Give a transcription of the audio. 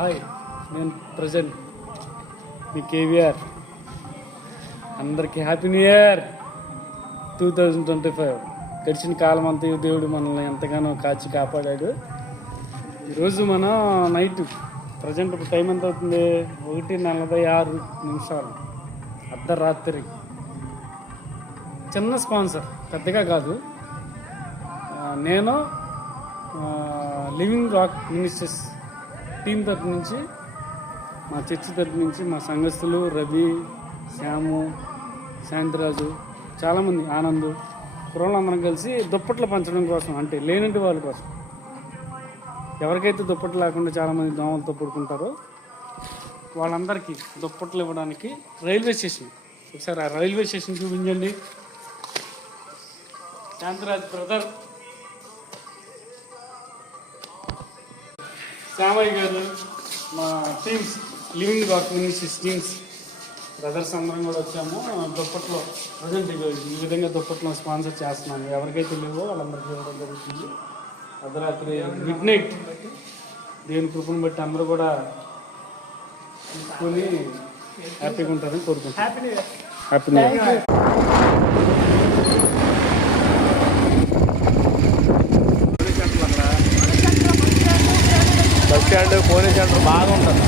Hi, నేను present మీ కేవీఆర్. అందరికీ happy new year 2025. గడిచిన కాలం అంతా దేవుడు మనల్ని ఎంతగానో కాచి కాపాడాడు. ఈరోజు మనం నైట్ ప్రజెంట్ ఇప్పుడు టైం ఎంత అవుతుంది? 1:46 అర్ధరాత్రి. చిన్న స్పాన్సర్, పెద్దగా కాదు. నేను లివింగ్ రాక్ మినిస్ట్రీస్ టీం తరపు నుంచి, మా చర్చి తరపు నుంచి, మా సంఘస్థులు రవి, శ్యాము, శాంతిరాజు, చాలామంది, ఆనంద్, కుర్రోళ్ళందరం కలిసి దుప్పట్లు పంచడం కోసం, అంటే లేనంటి వాళ్ళ కోసం. ఎవరికైతే దుప్పట్లు లేకుండా చాలామంది దోమలతో పడుకుంటారో వాళ్ళందరికీ దుప్పట్లు ఇవ్వడానికి రైల్వే స్టేషన్, ఒకసారి ఆ రైల్వే స్టేషన్ చూపించండి. శాంతిరాజ్ బ్రదర్, శ్యామయ్య గారు, మా teams, living rock ministries teams brothers అందరం కూడా వచ్చాము. దుప్పట్లో ప్రజెంట్ ఈ విధంగా దుప్పట్లో స్పాన్సర్ చేస్తున్నాము. ఎవరికైతే లేవో వాళ్ళందరికీ ఇవ్వడం జరుగుతుంది. అర్ధరాత్రి మిడ్ నైట్ దేవుని కృపను బట్టి అందరూ కూడా తీసుకొని హ్యాపీగా ఉంటారని కోరుకుంటున్నాను. Happy new year. Bus stand, police centre బాగా ఉంటుంది.